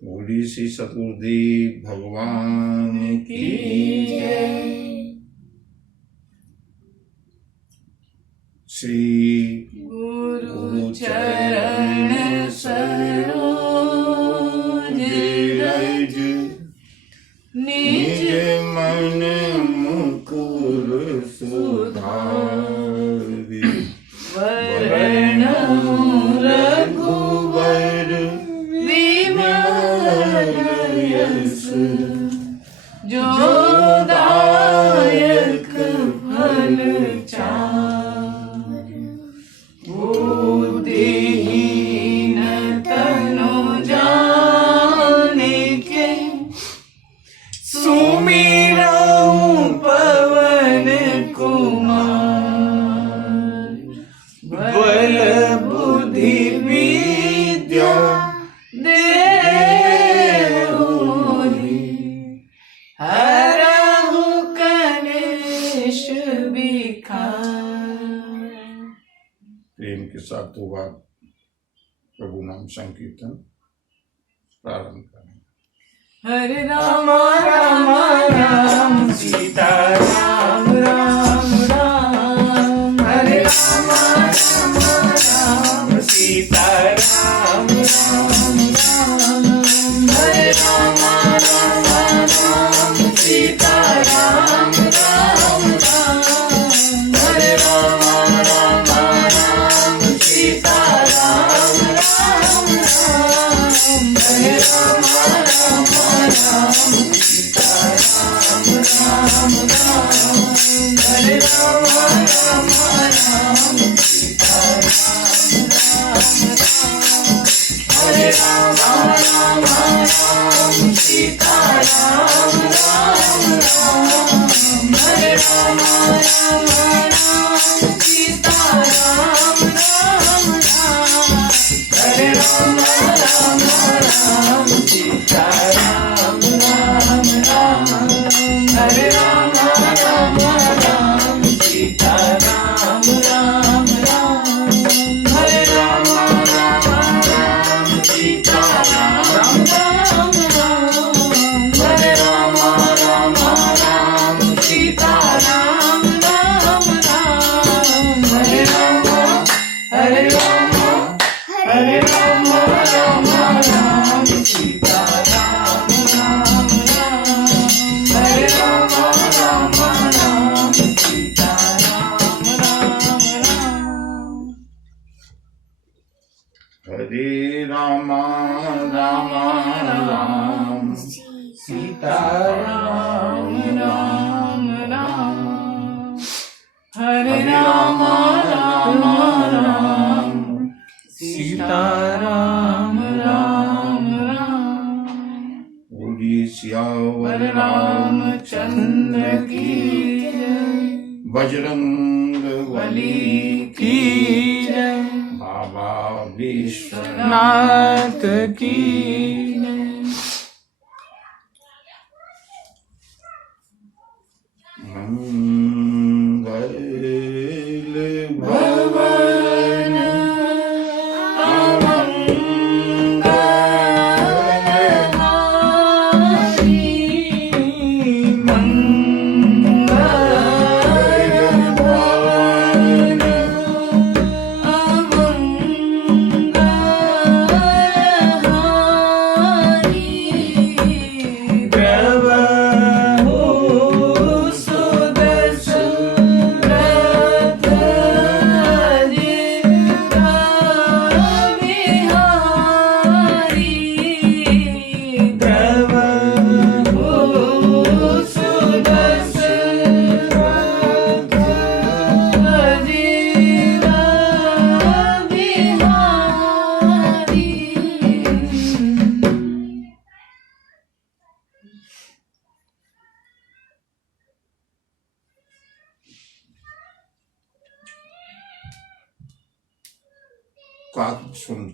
बोली श्री सतगुरुदेव भगवान की जय। श्री गुरु चरण सरोज रज निज मन मुकुर सुधारि वरणु रघुवर विमल यश जो दायक फल चार बुद्धिहीन तनु जानिके सुमिरऊं पवन कुमार बल बुद्धि विद्या देहु हरहु कलेश विकार। प्रेम के साथ दो बार प्रभु नाम संकीर्तन प्रारंभ करें। हरे राम राम राम सीता राम राम राम हरे राम राम राम सीता राम राम राम हरे राम राम राम सीता राम राम राम हरे राम राम राम सीता राम राम राम हरे राम राम राम सीता राम राम राम हरे राम राम राम सीता राम राम राम हरे राम राम राम सीता राम राम राम हरे राम राम राम सीता राम राम राम हरे राम राम राम सीता राम राम राम हरे राम राम राम सीता राम राम राम हरे राम राम राम सीता राम राम राम हरे राम राम राम सीता राम राम राम हरे राम हरे राम हरे राम राम राम सीता राम राम राम हरे राम राम राम सीता राम राम राम हरे राम राम राम सीता राम राम राम हरे राम राम राम सीता राम राम राम बोली सियावर रामचंद्र की जय बजरंग बली की जय बाबा विश्वनाथ की जय। मंगल भवन काक सुन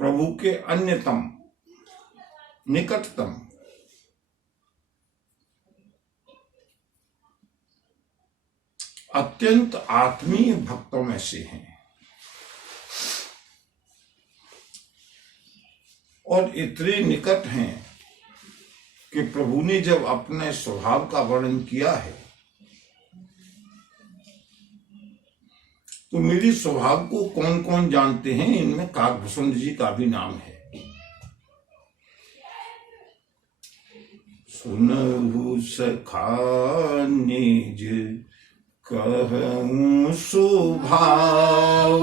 प्रभु के अन्यतम निकटतम अत्यंत आत्मीय भक्तों में से हैं। और इतने निकट हैं कि प्रभु ने जब अपने स्वभाव का वर्णन किया है तो मेरे स्वभाव को कौन कौन जानते हैं, इनमें काकभूषण जी का भी नाम है। सुनहु सखा निज कहूं स्वभाव,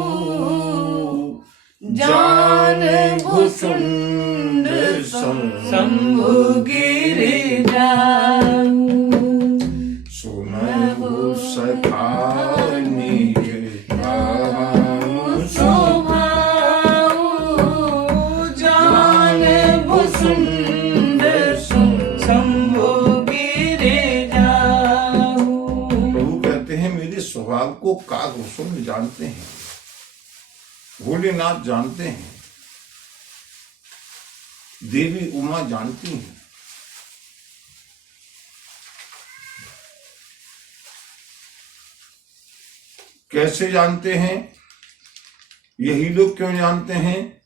जान भुसुंड शंभु गिरि जाऊं। सुनहु सखा निज कहूं स्वभाव, जान भुसुंड शंभु गिरि जाऊं। प्रभु कहते हैं मेरे स्वभाव को काकभूषण जानते हैं, भोलेनाथ जानते हैं, देवी उमा जानती हैं। कैसे जानते हैं? यही लोग क्यों जानते हैं?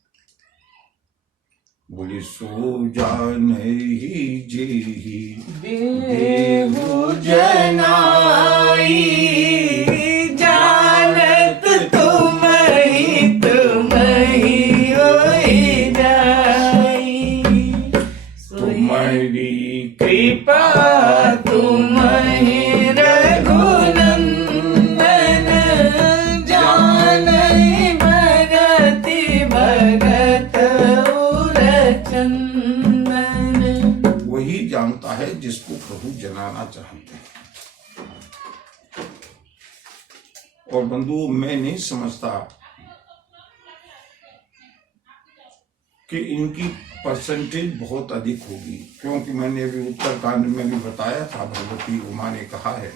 बोले सो जान ही जेहि देहु जनाई, जानत तुम ही होई जाई। तुम्हारी कृपा तुम ही रघुनंदन, जानई भगति भगत चंदन। वही जानता है जिसको प्रभु जनाना चाहते हैं। और बंधुओं, मैं नहीं समझता कि इनकी परसेंटेज बहुत अधिक होगी, क्योंकि मैंने अभी उत्तरकांड में भी बताया था, भगवती उमा ने कहा है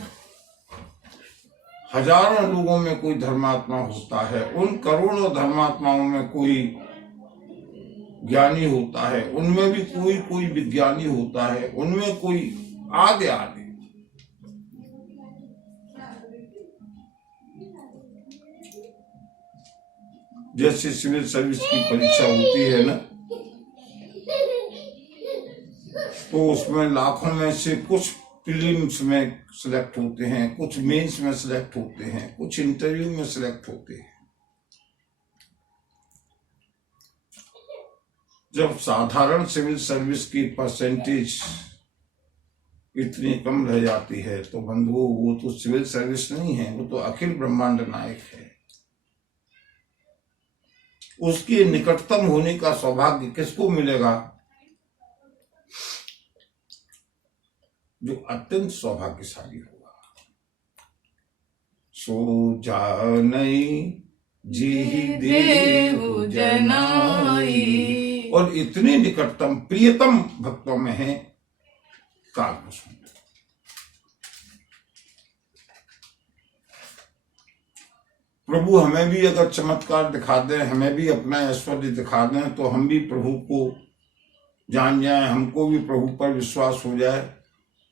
हजारों लोगों में कोई धर्मात्मा होता है, उन करोड़ों धर्मात्माओं में कोई ज्ञानी होता है, उनमें भी कोई कोई विज्ञानी होता है, उनमें कोई आगे आगे। जैसे सिविल सर्विस की परीक्षा होती है ना, तो उसमें लाखों में से कुछ प्रीलिम्स में सिलेक्ट होते हैं, कुछ मेंस में सिलेक्ट होते हैं, कुछ इंटरव्यू में सिलेक्ट होते हैं। जब साधारण सिविल सर्विस की परसेंटेज इतनी कम रह जाती है तो बंधुओं, वो तो सिविल सर्विस नहीं है, वो तो अखिल ब्रह्मांड नायक है। उसके निकटतम होने का सौभाग्य किसको मिलेगा? जो अत्यंत सौभाग्यशाली होगा। सो जानई जेहि देहु जनाई। और इतने निकटतम प्रियतम भक्तों में है काकभूषण। प्रभु हमें भी अगर चमत्कार दिखा दें, हमें भी अपना ऐश्वर्य दिखा दें, तो हम भी प्रभु को जान जाएं, हमको भी प्रभु पर विश्वास हो जाए।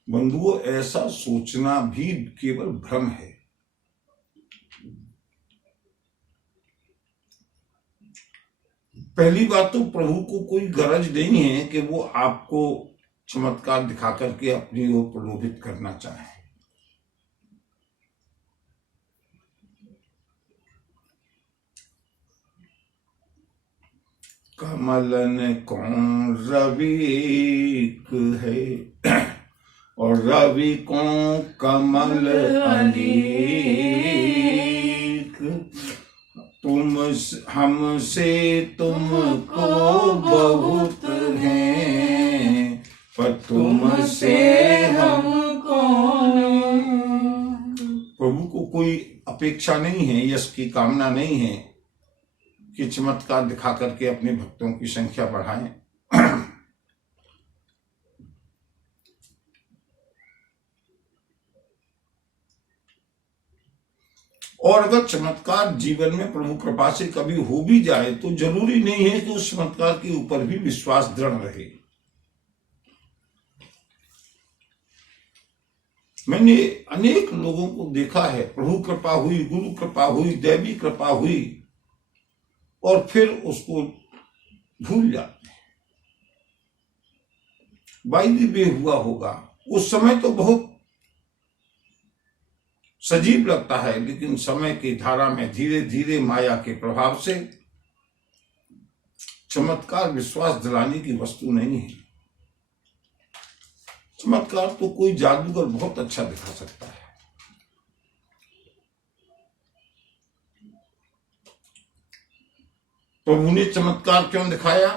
बंधुओं, ऐसा सोचना भी केवल भ्रम है। पहली बात तो प्रभु को कोई गरज नहीं है कि वो आपको चमत्कार दिखा करके अपनी ओर प्रलोभित करना चाहे। कमलन कौन रवि एक है, और रवि को कमल अनेक। तुम हमसे तुमको बहुत हैं, पर तुमसे हमको। प्रभु को कोई अपेक्षा नहीं है, यश की कामना नहीं है कि चमत्कार दिखा करके अपने भक्तों की संख्या बढ़ाएं। और अगर चमत्कार जीवन में प्रभु कृपा से कभी हो भी जाए तो जरूरी नहीं है कि उस चमत्कार के ऊपर भी विश्वास दृढ़ रहे। मैंने अनेक लोगों को देखा है, प्रभु कृपा हुई, गुरु कृपा हुई, दैवी कृपा हुई, और फिर उसको भूल जाते हैं। वायु में हुआ होगा। उस समय तो बहुत सजीव लगता है, लेकिन समय की धारा में धीरे धीरे माया के प्रभाव से चमत्कार विश्वास दिलाने की वस्तु नहीं है। चमत्कार तो कोई जादूगर बहुत अच्छा दिखा सकता है। प्रभु ने चमत्कार क्यों दिखाया?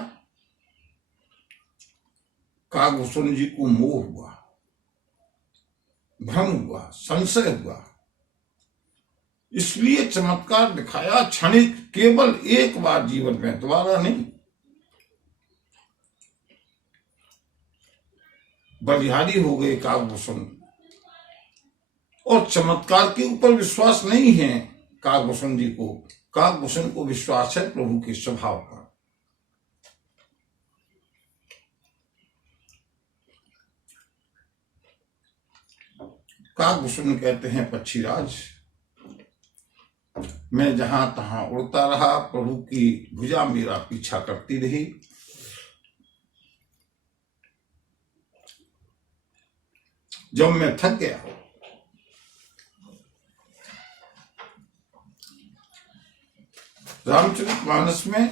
कागभूषण जी को मोह हुआ, भ्रम हुआ, संशय हुआ, इसलिए चमत्कार दिखाया। क्षणिक, केवल एक बार जीवन में, दोबारा नहीं। बलिहारी हो गए कागभूषण, और चमत्कार के ऊपर विश्वास नहीं है कागभूषण जी को। कागभूषण को विश्वास है प्रभु के स्वभाव पर। कागभूषण कहते हैं पक्षीराज, मैं जहां तहां उड़ता रहा, प्रभु की भुजा मेरा पीछा करती रही। जब मैं थक गया, रामचरितमानस में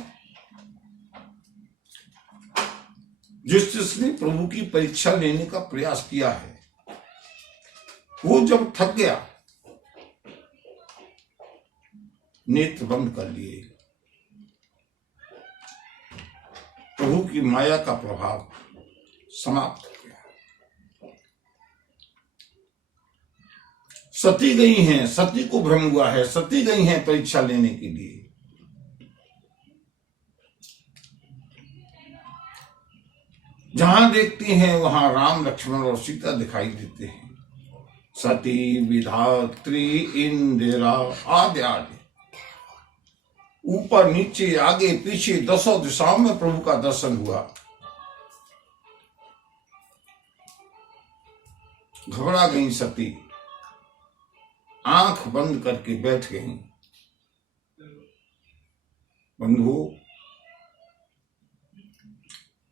जिसने प्रभु की परीक्षा लेने का प्रयास किया है, वो जब थक गया, नेत्र बंद कर लिए। प्रभु की माया का प्रभाव समाप्त हो गया। सती गई हैं, सती को भ्रम हुआ है, सती गई हैं परीक्षा लेने के लिए। जहां देखती हैं वहां राम, लक्ष्मण और सीता दिखाई देते हैं। सती, विधात्री, इंदिरा आदि आदि, ऊपर नीचे आगे पीछे दसों दिशाओं में प्रभु का दर्शन हुआ। घबरा गई सती, आंख बंद करके बैठ गई। बंधु,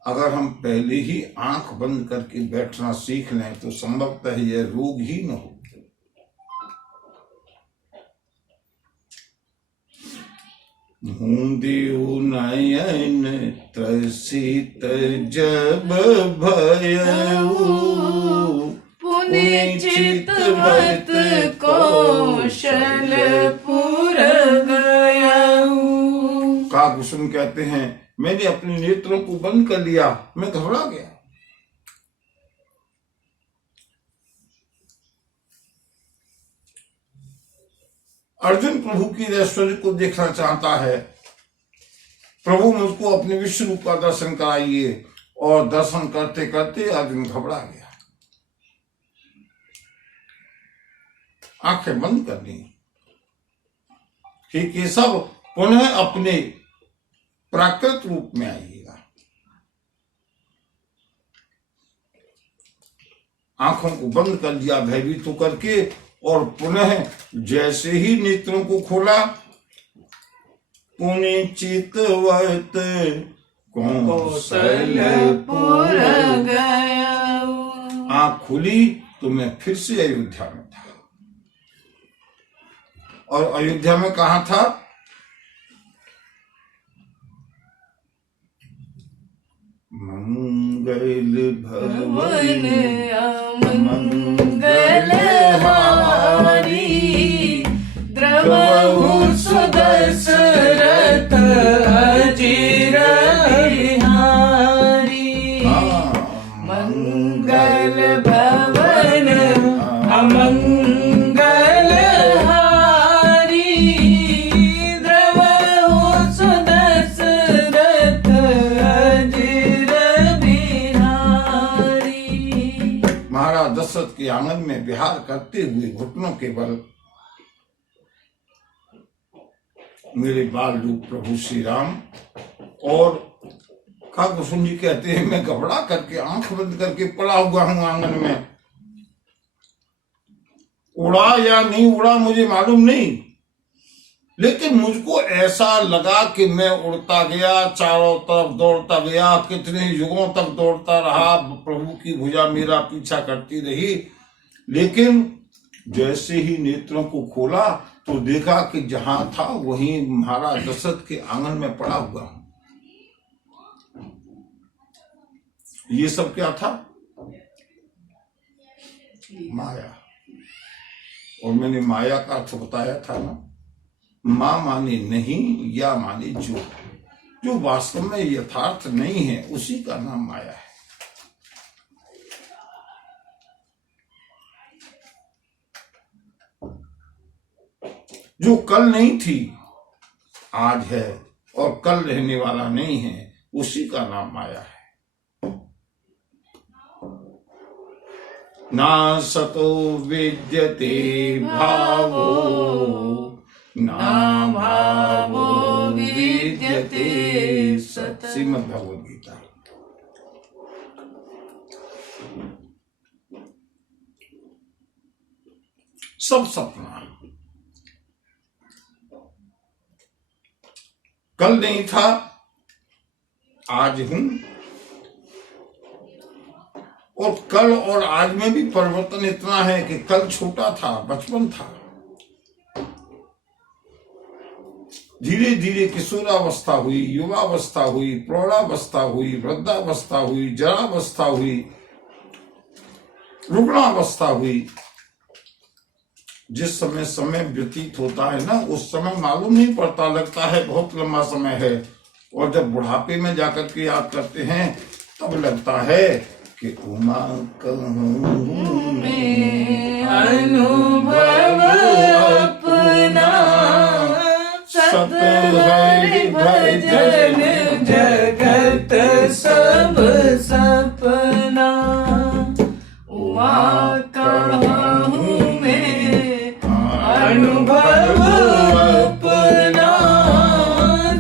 अगर हम पहले ही आंख बंद करके बैठना सीख लें तो संभवतः यह रोग ही न हो। मूंदियो नयन त्रसित जब भयऊ, पुनि चितवत कौशलपुर गयाऊ। कागभूषण कहते हैं, मैंने अपने नेत्रों को बंद कर लिया, मैं घबरा गया। अर्जुन प्रभु की ऐश्वर्य को देखना चाहता है। प्रभु मुझको अपने विश्व रूप का दर्शन कराइए, और दर्शन करते करते अर्जुन घबरा गया, आंखें बंद कर दी। हे केशव, पुनः अपने प्राकृत रूप में आइएगा। आंखों को बंद कर दिया भयभीत होकर के, और पुनः जैसे ही नेत्रों को खोला, पुनि चितवत कौशलपुर गयाऊ। आंख खुली तो मैं फिर से अयोध्या में था। और अयोध्या में कहा था? मंगल भवन मंगल हारी, द्रवहु सुदशरथ अजिर बिहारी। मंगल भवन अमंगल हारी, द्रवहु सुदशरथ अजिर बिहारी। महाराज दशरथ के आंगन में विहार करते हुए घुटनों के बल मेरे बाल रूप प्रभु श्री राम। और कागभूषण जी कहते हैं, मैं घबरा करके आंख बंद करके पड़ा हुआ हूं आंगन में। उड़ा या नहीं उड़ा मुझे मालूम नहीं, लेकिन मुझको ऐसा लगा कि मैं उड़ता गया, चारों तरफ दौड़ता गया, कितने युगों तक दौड़ता रहा, प्रभु की भुजा मेरा पीछा करती रही। लेकिन जैसे ही नेत्रों को खोला तो देखा कि जहां था वहीं महाराज दशरथ के आंगन में पड़ा हुआ हूं। ये सब क्या था? माया। और मैंने माया का अर्थ बताया था ना, मां माने नहीं, या माने जो वास्तव में यथार्थ नहीं है, उसी का नाम माया है। जो कल नहीं थी आज है, और कल रहने वाला नहीं है, उसी का नाम माया है। ना सतो विद्यते भावो, ना भावो विद्यते सत्। श्रीमद् भगवद गीता। सब सपना। कल नहीं था, आज हूं, और कल और आज में भी परिवर्तन इतना है कि कल छोटा था, बचपन था, धीरे धीरे किशोरावस्था हुई, युवावस्था हुई, प्रौढ़ावस्था हुई, वृद्धावस्था हुई, जरावस्था हुई, रुग्णावस्था हुई। जिस समय समय व्यतीत होता है ना, उस समय मालूम नहीं पड़ता, लगता है बहुत लंबा समय है, और जब बुढ़ापे में जाकर के याद करते हैं तब लगता है कि उमा कहूं मैं अनुभव अपना, सत हरि भजन जगत सब सपना। उमा कहूं मैं अनुभव अपना,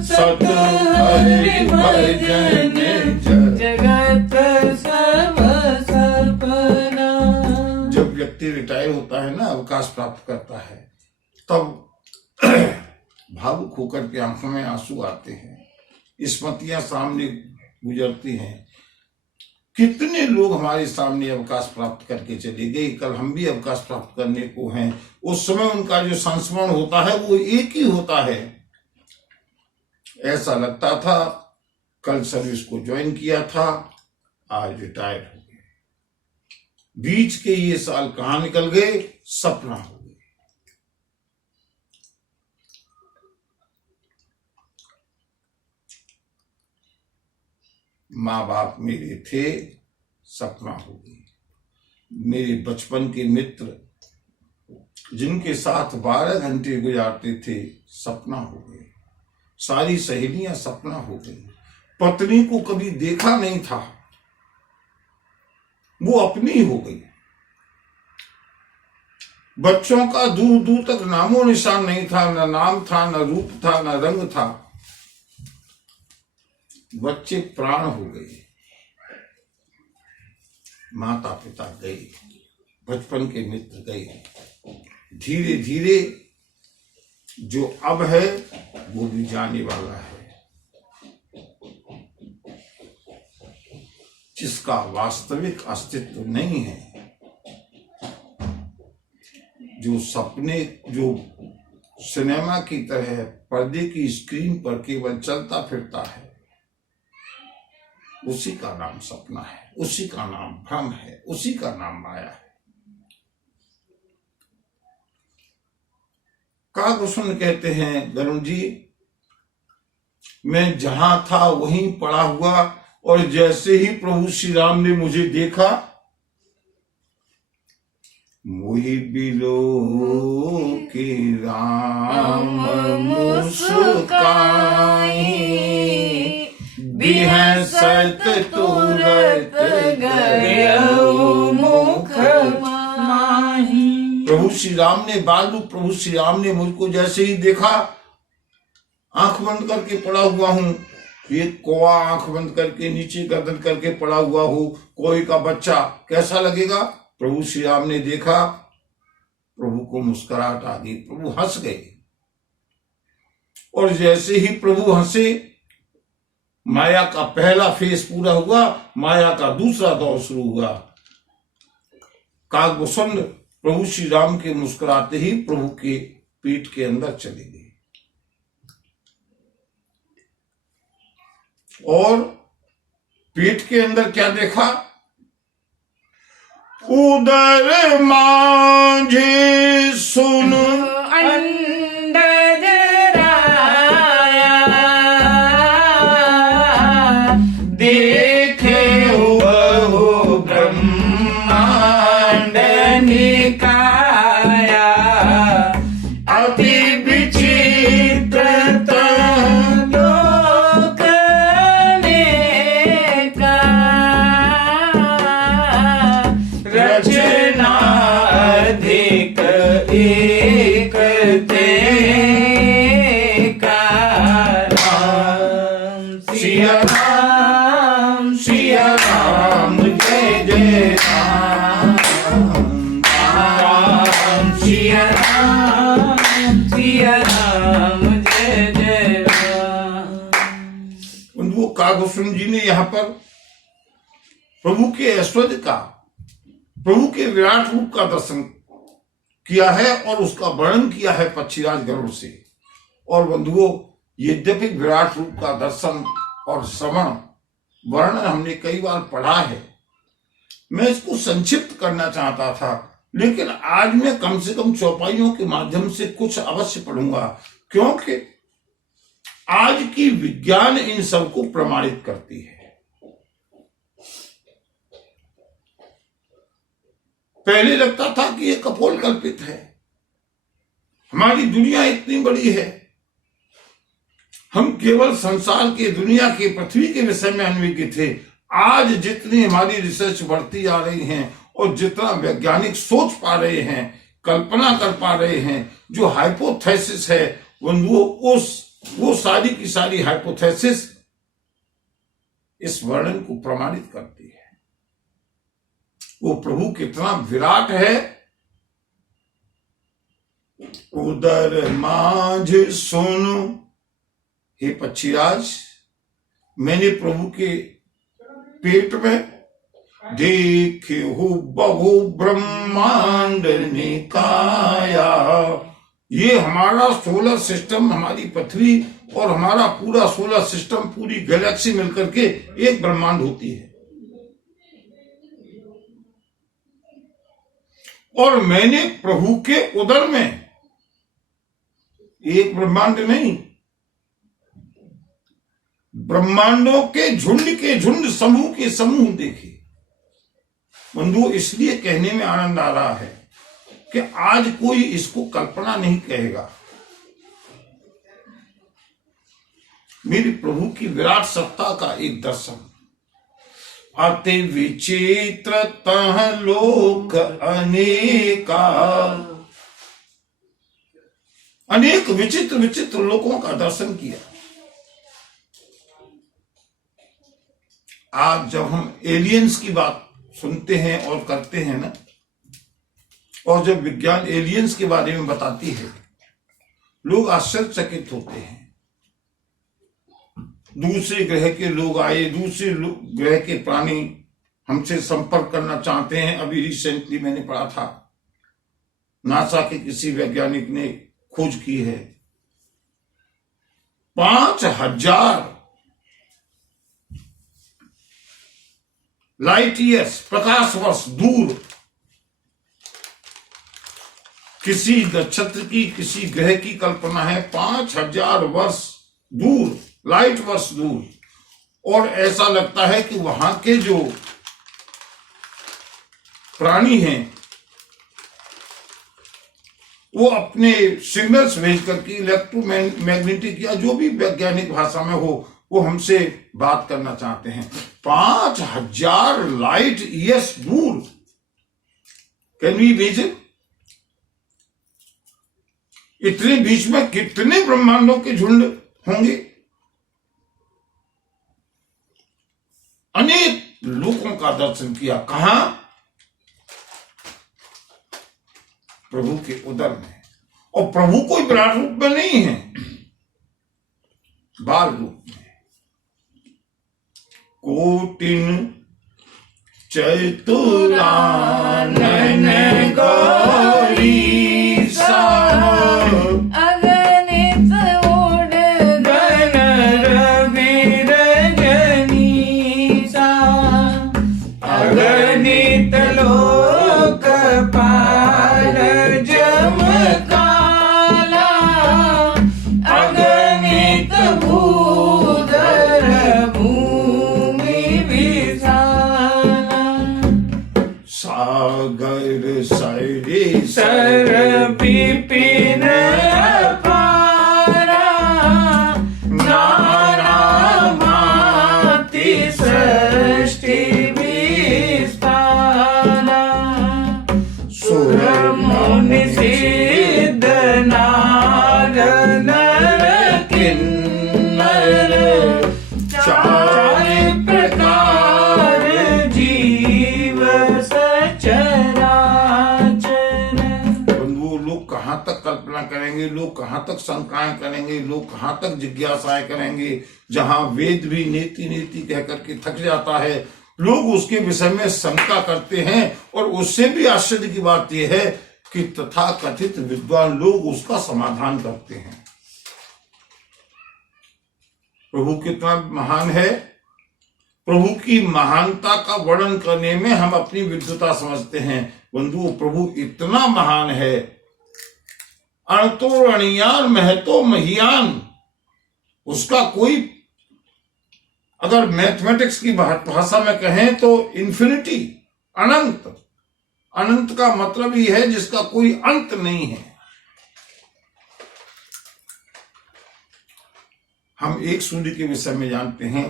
सत हरि भजन जगत सब सपना। जब व्यक्ति रिटायर होता है ना, अवकाश प्राप्त करता है, तब भावुक होकर के आंखों में आंसू आते हैं, स्मृतियां सामने गुजरती हैं। कितने लोग हमारे सामने अवकाश प्राप्त करके चले गए, कल हम भी अवकाश प्राप्त करने को हैं। उस समय उनका जो संस्मरण होता है वो एक ही होता है। ऐसा लगता था कल सर्विस को ज्वाइन किया था, आज रिटायर हो गए। बीच के ये साल कहां निकल गए, सपना हो गए। माँ बाप मेरे थे, सपना हो गई। मेरे बचपन के मित्र जिनके साथ 12 घंटे गुजारते थे, सपना हो गए। सारी सहेलियां सपना हो गई। पत्नी को कभी देखा नहीं था, वो अपनी हो गई। बच्चों का दूर दूर तक नामो निशान नहीं था, न नाम था, न रूप था, न रंग था। बच्चे प्राण हो गए, माता पिता गए, बचपन के मित्र गए। धीरे धीरे जो अब है वो भी जाने वाला है। जिसका वास्तविक अस्तित्व नहीं है, जो सपने, जो सिनेमा की तरह पर्दे की स्क्रीन पर केवल चलता फिरता है, उसी का नाम सपना है, उसी का नाम भ्रम है, उसी का नाम माया है। काकभूषण कहते हैं, गरुण जी, मैं जहां था वहीं पड़ा हुआ, और जैसे ही प्रभु श्री राम ने मुझे देखा, मोहि बिलो के राम मुस्काई, बिहसत तुरत गयो मुख माही। प्रभु श्री राम ने प्रभु श्री राम ने मुझको जैसे ही देखा, आंख बंद करके पड़ा हुआ हूं। एक कौवा आंख बंद करके नीचे गर्दन करके पड़ा हुआ हो, कोई का बच्चा, कैसा लगेगा? प्रभु श्री राम ने देखा, प्रभु को मुस्कुराहट आ गई, प्रभु हंस गए। और जैसे ही प्रभु हंसे, माया का पहला फेज पूरा हुआ, माया का दूसरा दौर शुरू हुआ। काकभूषण प्रभु श्री राम के मुस्कुराते ही प्रभु के पीठ के अंदर चली गई और पेट के अंदर क्या देखा? उदर मांझे सुन अंडज राया, देखे बहु ब्रह्मांड निकाया, अति विचित्र लोक अनेका, रचना अधिक एक तेका। सिया राम जय जय राम, राम सिया राम जय जय राम। वो काकभूषण जी ने यहाँ पर प्रभु के ऐश्वर्य का, प्रभु के विराट रूप का दर्शन किया है और उसका वर्णन किया है पक्षीराज गरुड़ से। और बंधुओं, यद्यपि विराट रूप का दर्शन और श्रवण वर्णन हमने कई बार पढ़ा है, मैं इसको संक्षिप्त करना चाहता था, लेकिन आज मैं कम से कम चौपाइयों के माध्यम से कुछ अवश्य पढ़ूंगा, क्योंकि आज की विज्ञान इन सबको प्रमाणित करती है। पहले लगता था कि ये कपोल कल्पित है, हमारी दुनिया इतनी बड़ी है, हम केवल संसार के, दुनिया के, पृथ्वी के विषय में अनभिज्ञ थे। आज जितनी हमारी रिसर्च बढ़ती आ रही है और जितना वैज्ञानिक सोच पा रहे हैं, कल्पना कर पा रहे हैं, जो हाइपोथेसिस है वो सारी की सारी हाइपोथेसिस इस वर्णन को प्रमाणित करती है। वो प्रभु कितना विराट है। उदर मांझ सुनो, हे पक्षीराज, मैंने प्रभु के पेट में देखे हो बहु ब्रह्मांड निकाया। ये हमारा सोलर सिस्टम, हमारी पृथ्वी और हमारा पूरा सोलर सिस्टम, पूरी गैलेक्सी मिलकर के एक ब्रह्मांड होती है। और मैंने प्रभु के उदर में एक ब्रह्मांड नहीं, ब्रह्मांडों के झुंड, समूह के समूह देखे। बंधु, इसलिए कहने में आनंद आ रहा है कि आज कोई इसको कल्पना नहीं कहेगा। मेरे प्रभु की विराट सत्ता का एक दर्शन। अति विचित्र तह लोक अनेका, अनेक विचित्र विचित्र लोकों का दर्शन किया। आज जब हम एलियंस की बात सुनते हैं और करते हैं ना, और जब विज्ञान एलियंस के बारे में बताती है, लोग आश्चर्यचकित होते हैं। दूसरे ग्रह के लोग आए, दूसरे ग्रह के प्राणी हमसे संपर्क करना चाहते हैं। अभी रिसेंटली मैंने पढ़ा था, नासा के किसी वैज्ञानिक ने खोज की है, 5000 लाइट ईयर्स, प्रकाश वर्ष दूर किसी नक्षत्र की, किसी ग्रह की कल्पना है। 5000 वर्ष दूर, लाइट वर्ष दूर, और ऐसा लगता है कि वहां के जो प्राणी हैं वो अपने सिग्नल्स भेज करके, इलेक्ट्रोमैग्नेटिक या जो भी वैज्ञानिक भाषा में हो, वो हमसे बात करना चाहते हैं। 5000 लाइट ईयर्स दूर। Can we imagine? इतने बीच में कितने ब्रह्मांडों के झुंड होंगे। अनेक लोगों का दर्शन किया। कहां? प्रभु के उदर में। और प्रभु कोई विराट रूप में नहीं है, बाल रूप में। कोटिन चतुरानन गौरी अगणित उड़न रवि रजनीसा अगणित लोकपाल जमकाला अगणित भूधर भूमि विशाला सागर सरे सर विपिन अपारा नाना भांति सृष्टि विस्तारा सुर मुनि सिद्ध नार नर किन्नर चार प्रकार जीव सचराचर। बंधुओं, लोग कहाँ तक कल्पना करेंगे, लोग कहाँ तक शंकाएं करेंगे, लोग कहाँ तक जिज्ञासाएं करेंगे। जहाँ वेद भी नीति नीति कह करके थक जाता है, लोग उसके विषय में शंका करते हैं। और उससे भी आश्चर्य की बात यह है कि तथा कथित विद्वान लोग उसका समाधान करते हैं। प्रभु कितना महान है। प्रभु की महानता का वर्णन करने में हम अपनी विद्वता समझते हैं। बंधुओं, प्रभु इतना महान है, अणतो अणियान महतो महियान। उसका कोई, अगर मैथमेटिक्स की भाषा में कहें तो इन्फिनिटी, अनंत। अनंत का मतलब ही है जिसका कोई अंत नहीं है। हम एक सूर्य के विषय में जानते हैं,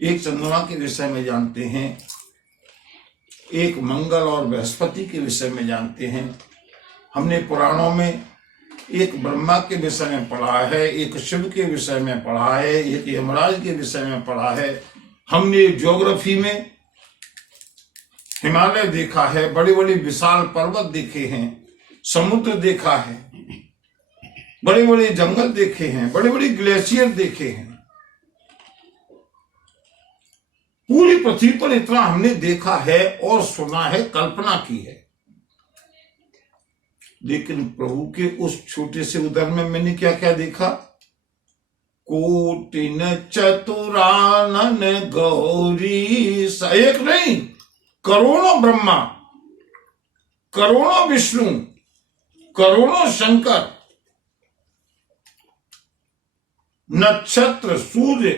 एक चंद्रमा के विषय में जानते हैं, एक मंगल और बृहस्पति के विषय में जानते हैं। हमने पुराणों में एक ब्रह्मा के विषय में पढ़ा है, एक शिव के विषय में पढ़ा है, एक यमराज के विषय में पढ़ा है। हमने ज्योग्राफी में हिमालय देखा है, बड़े बड़े विशाल पर्वत देखे हैं, समुद्र देखा है, बड़े बड़े जंगल देखे हैं, बड़े बड़े ग्लेशियर देखे हैं। पूरी पृथ्वी पर इतना हमने देखा है और सुना है, कल्पना की है। लेकिन प्रभु के उस छोटे से उदर में मैंने क्या क्या देखा? कोटिन चतुरानन गौरी, एक नहीं, करोड़ों ब्रह्मा, करोड़ों विष्णु, करोड़ों शंकर, नक्षत्र, सूर्य,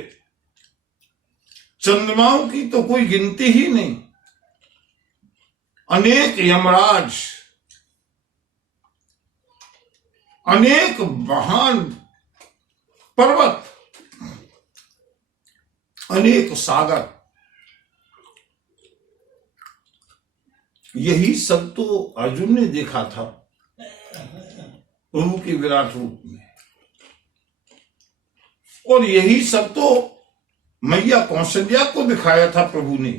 चंद्रमाओं की तो कोई गिनती ही नहीं, अनेक यमराज, अनेक महान पर्वत, अनेक सागर, यही सब तो अर्जुन ने देखा था प्रभु के विराट रूप में। और यही सब तो मैया कौशल्या को दिखाया था प्रभु ने।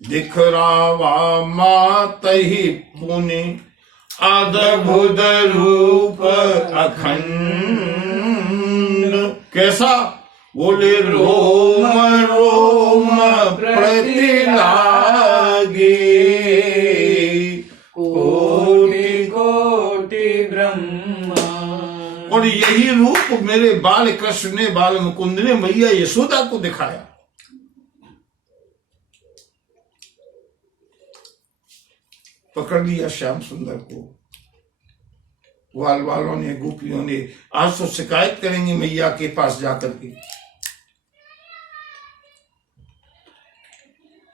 दिख रावा मात ही पुनि अद्भुत रूप अखंड। कैसा? बोले रोम रोम प्रतिलागे, कोटि कोटि ब्रह्मा। और यही रूप मेरे बाल कृष्ण ने, बाल मुकुंद ने मैया यशोदा को दिखाया। पकड़ लिया श्याम सुंदर को ग्वाल वालों ने, गोपियों ने। आज तो शिकायत करेंगे मैया के पास जाकर के।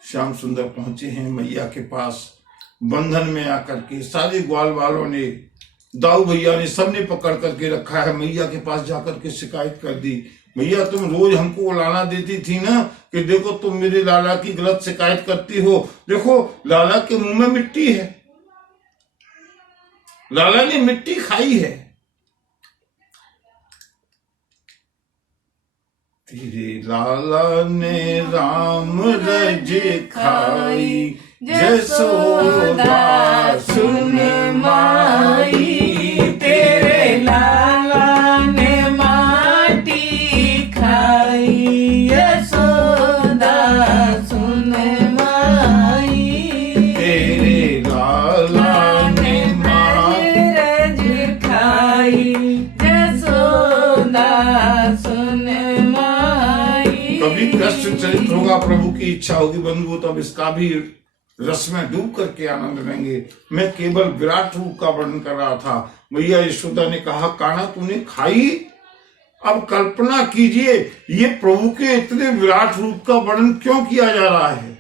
श्याम सुंदर पहुंचे हैं मैया के पास बंधन में आकर के। सारे ग्वाल वालों ने, दाऊ भैया ने, सबने पकड़ करके रखा है। मैया के पास जाकर के शिकायत कर दी, मैया तुम रोज हमको लाना देती थी ना कि देखो तुम मेरे लाला की गलत शिकायत करती हो। देखो लाला के मुंह में मिट्टी है, लाला ने मिट्टी खाई है। तेरे लाला ने राम रज खाई, जसोदा सुन माई। तेरे लाला ने माँ चरित्र होगा, प्रभु की इच्छा होगी बंधुओं, तब इसका भी रस में डूब करके आनंद लेंगे। मैं केवल विराट रूप का वर्णन कर रहा था। मैया यशोदा ने कहा, कान्हा तूने खाई? अब कल्पना कीजिए, ये प्रभु के इतने विराट रूप का वर्णन क्यों किया जा रहा है?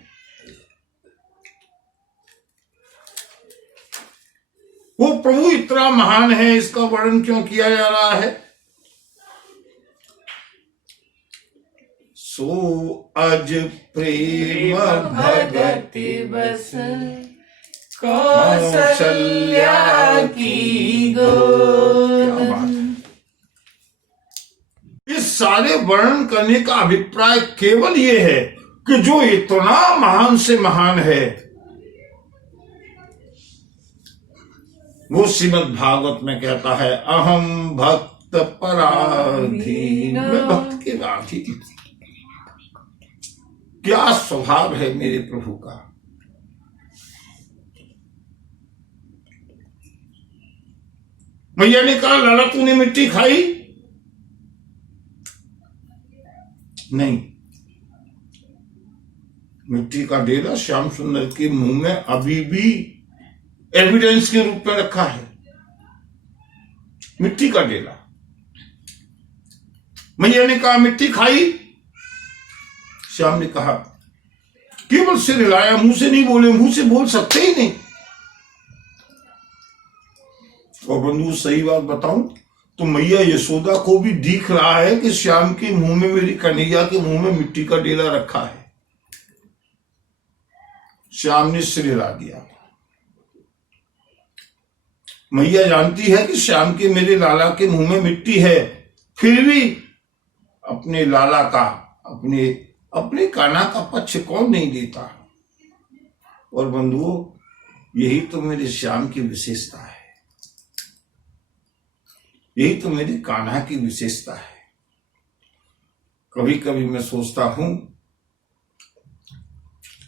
वो प्रभु इतना महान है, इसका वर्णन क्यों किया जा रहा है? सो अज प्रेम भगति बस कौशल्या की गोद। इस सारे वर्णन करने का अभिप्राय केवल ये है कि जो इतना महान से महान है, वो श्रीमद् भागवत में कहता है, अहम भक्त पराधीन, मैं भक्त के अधीन। क्या स्वभाव है मेरे प्रभु का। मैया ने कहा, लाला तूने मिट्टी खाई? नहीं। मिट्टी का डेरा श्याम सुंदर के मुंह में अभी भी एविडेंस के रूप में रखा है, मिट्टी का डेरा। मैया ने कहा, मिट्टी खाई? श्याम ने कहा, केवल सिर हिलाया, मुंह से नहीं बोले, मुंह से बोल सकते ही नहीं। और बंधु सही बात बताऊं तो मैया यशोदा को भी दिख रहा है कि श्याम के मुंह में, मेरी कन्हैया के मुंह में मिट्टी का डेला रखा है। श्याम ने सिर हिला दिया। मैया जानती है कि श्याम के, मेरे लाला के मुंह में मिट्टी है, फिर भी अपने लाला का, अपने कान्हा का पक्ष कौन नहीं देता। और बंधुओं, यही तो मेरे श्याम की विशेषता है, यही तो मेरे कान्हा की विशेषता है। कभी कभी मैं सोचता हूं,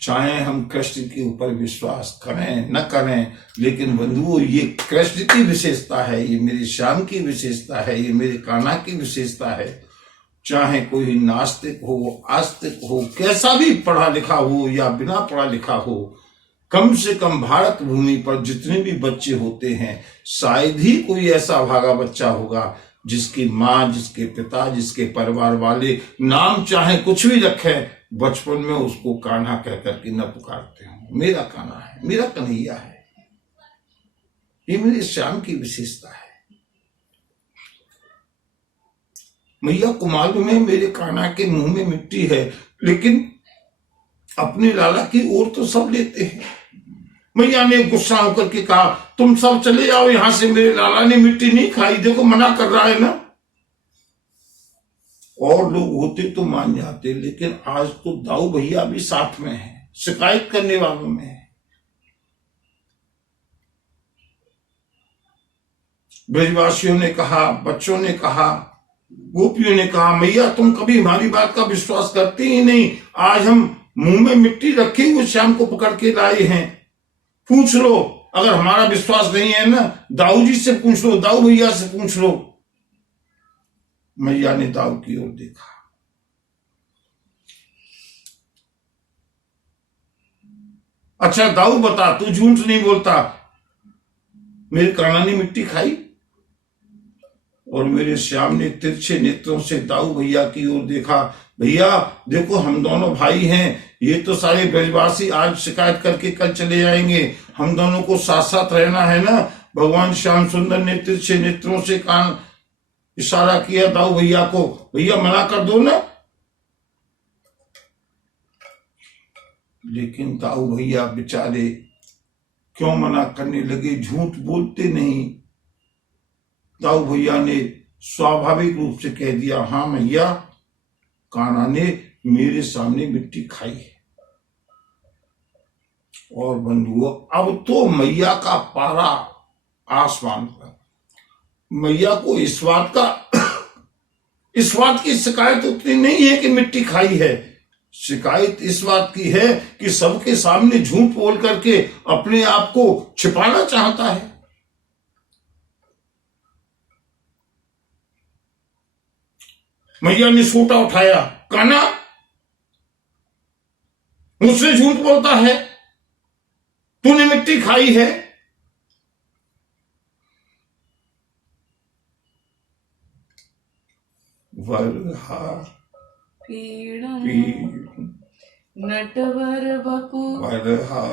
चाहे हम कृष्ण के ऊपर विश्वास करें न करें, लेकिन बंधुओं ये कृष्ण की विशेषता है, ये मेरे श्याम की विशेषता है, ये मेरे कान्हा की विशेषता है। चाहे कोई नास्तिक हो, आस्तिक हो, कैसा भी पढ़ा लिखा हो या बिना पढ़ा लिखा हो, कम से कम भारत भूमि पर जितने भी बच्चे होते हैं, शायद ही कोई ऐसा भागा बच्चा होगा जिसकी माँ, जिसके पिता, जिसके परिवार वाले नाम चाहे कुछ भी रखें, बचपन में उसको कान्हा कह करके न पुकारते हो। मेरा कान्हा है, मेरा कन्हैया है, ये मेरे श्याम की विशेषता है। मैया को मालूम है मेरे कान्हा के मुंह में मिट्टी है, लेकिन अपने लाला की ओर तो सब लेते हैं। मैया ने गुस्सा होकर के कहा, तुम सब चले जाओ यहां से, मेरे लाला ने मिट्टी नहीं खाई, देखो मना कर रहा है ना। और लोग होते तो मान जाते, लेकिन आज तो दाऊ भैया भी साथ में है, शिकायत करने वालों में है। ब्रजवासियों ने कहा, बच्चों ने कहा, गोपियों ने कहा, मैया तुम कभी हमारी बात का विश्वास करती ही नहीं। आज हम मुंह में मिट्टी रखे हुए श्याम को पकड़ के लाए हैं, पूछ लो। अगर हमारा विश्वास नहीं है ना, दाऊ जी से पूछ लो, दाऊ भैया से पूछ लो। मैया ने दाऊ की ओर देखा। अच्छा दाऊ बता, तू झूठ नहीं बोलता, मेरे कान्हा ने मिट्टी खाई? और मेरे श्याम ने तिरछे नेत्रों से दाऊ भैया की ओर देखा। भैया देखो, हम दोनों भाई हैं, ये तो सारे ब्रजवासी आज शिकायत करके कल चले जाएंगे, हम दोनों को साथ साथ रहना है ना। भगवान श्याम सुंदर ने तिरछे नेत्रों से कान इशारा किया दाऊ भैया को, भैया मना कर दो ना। लेकिन दाऊ भैया बेचारे क्यों मना करने लगे, झूठ बोलते नहीं। दाऊ भैया ने स्वाभाविक रूप से कह दिया, हाँ मैया, कान्हा ने मेरे सामने मिट्टी खाई है। और बंधुओं, अब तो मैया का पारा आसमान पर। मैया को इस बात की शिकायत उतनी नहीं है कि मिट्टी खाई है, शिकायत इस बात की है कि सबके सामने झूठ बोल करके अपने आप को छिपाना चाहता है। मैया ने सोटा उठाया, कान्हा मुझसे झूठ बोलता है, तूने मिट्टी खाई है। वरहा पीडम नटवर बपु वरहा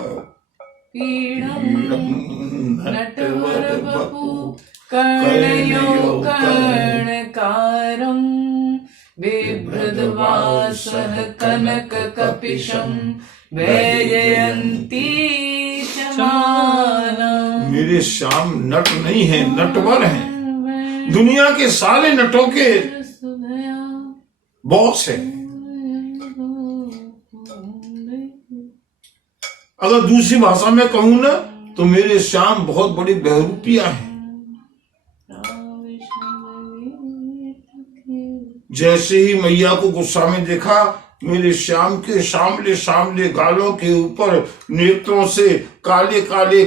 पीडम नटवर बपु कर्णयो कर्णकारं बिभ्रद्वासः कनककपिशं वैजयन्ती च मानम्। मेरे श्याम नट नहीं है, नटवर है। दुनिया के सारे नटों के बॉस है। अगर दूसरी भाषा में कहूं ना तो मेरे श्याम बहुत बड़ी बहरूपिया है। जैसे ही मैया को गुस्सा में देखा, मेरे श्याम के सामले सामले गालों के ऊपर नेत्रों से काले काले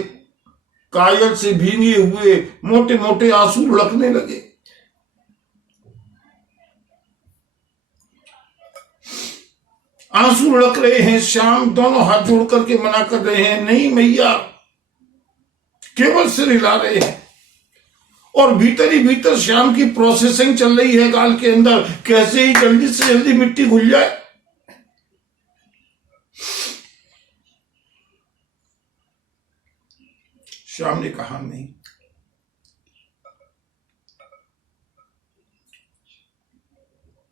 काजल से भीगे हुए मोटे मोटे आंसू लुढ़कने लगे। आंसू लुढ़क रहे हैं। श्याम दोनों हाथ जोड़ करके मना कर रहे हैं, नहीं मैया, केवल सिर हिला रहे हैं। और भीतर ही भीतर श्याम की प्रोसेसिंग चल रही है गाल के अंदर, कैसे ही जल्दी से जल्दी मिट्टी घुल जाए। श्याम ने कहा नहीं।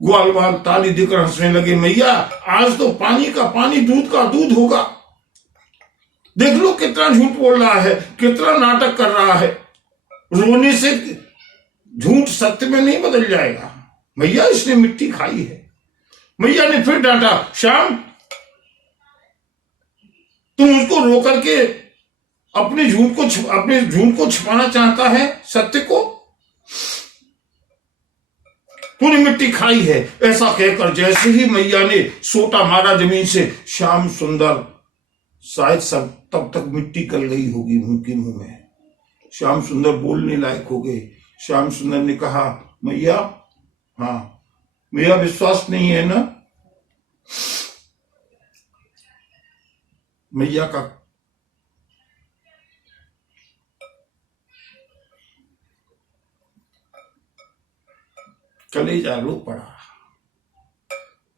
ग्वाल बाल ताली देकर हंसने लगे, मैया आज तो पानी का पानी दूध का दूध होगा। देख लो कितना झूठ बोल रहा है, कितना नाटक कर रहा है। रोने से झूठ सत्य में नहीं बदल जाएगा। मैया इसने मिट्टी खाई है। मैया ने फिर डांटा, श्याम तुम उसको रो करके अपने झूठ को छिपाना चाहता है सत्य को। तूने मिट्टी खाई है। ऐसा कहकर जैसे ही मैया ने सोटा मारा जमीन से, श्याम सुंदर शायद सब तब तक मिट्टी गल गई होगी मुंह के मुंह में। श्याम सुंदर बोलने लायक हो गए। श्याम सुंदर ने कहा, मैया, हाँ मेरा विश्वास नहीं है ना? मैया का कलेजा रो पड़ा।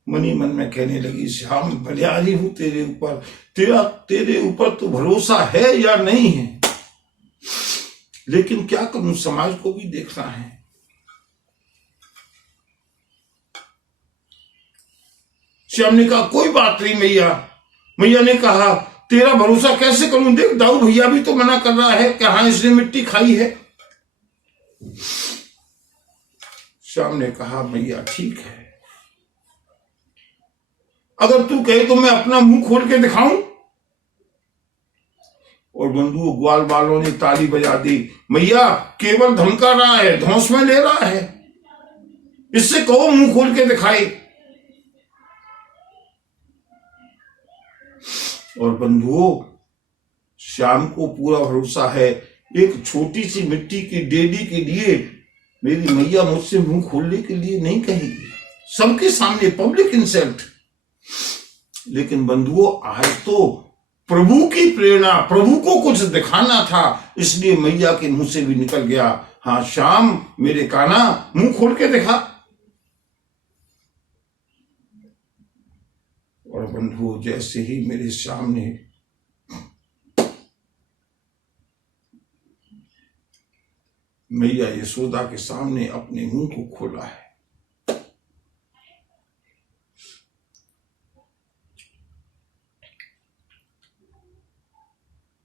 मनी मन में कहने लगी, श्याम बलिहारी हूं तेरे ऊपर, तेरे ऊपर तो भरोसा है या नहीं है, लेकिन क्या करूं, समाज को भी देखना है। श्याम ने कहा, कोई बात नहीं मैया। मैया ने कहा, तेरा भरोसा कैसे करूं, देख दाऊ भैया भी तो मना कर रहा है कि हाँ इसने मिट्टी खाई है। श्याम ने कहा, मैया ठीक है, अगर तू कहे तो मैं अपना मुंह खोल के दिखाऊं। और बंधु ग्वाल बालों ने ताली बजा दी। मैया केवल धमका रहा है, धौंस में ले रहा है, इससे कहो मुंह खोल के दिखाए। और बंधुओं, श्याम को पूरा भरोसा है, एक छोटी सी मिट्टी की डेडी के लिए मेरी मैया मुझसे मुंह खोलने के लिए नहीं कहेगी, सबके सामने पब्लिक इंसल्ट। लेकिन बंधुओं, आज तो प्रभु की प्रेरणा, प्रभु को कुछ दिखाना था, इसलिए मैया के मुंह से भी निकल गया, हाँ श्याम मेरे काना मुंह खोल के दिखा। और बंधुओं, जैसे ही मेरे श्याम ने मैया यशोदा के सामने अपने मुंह को खोला है,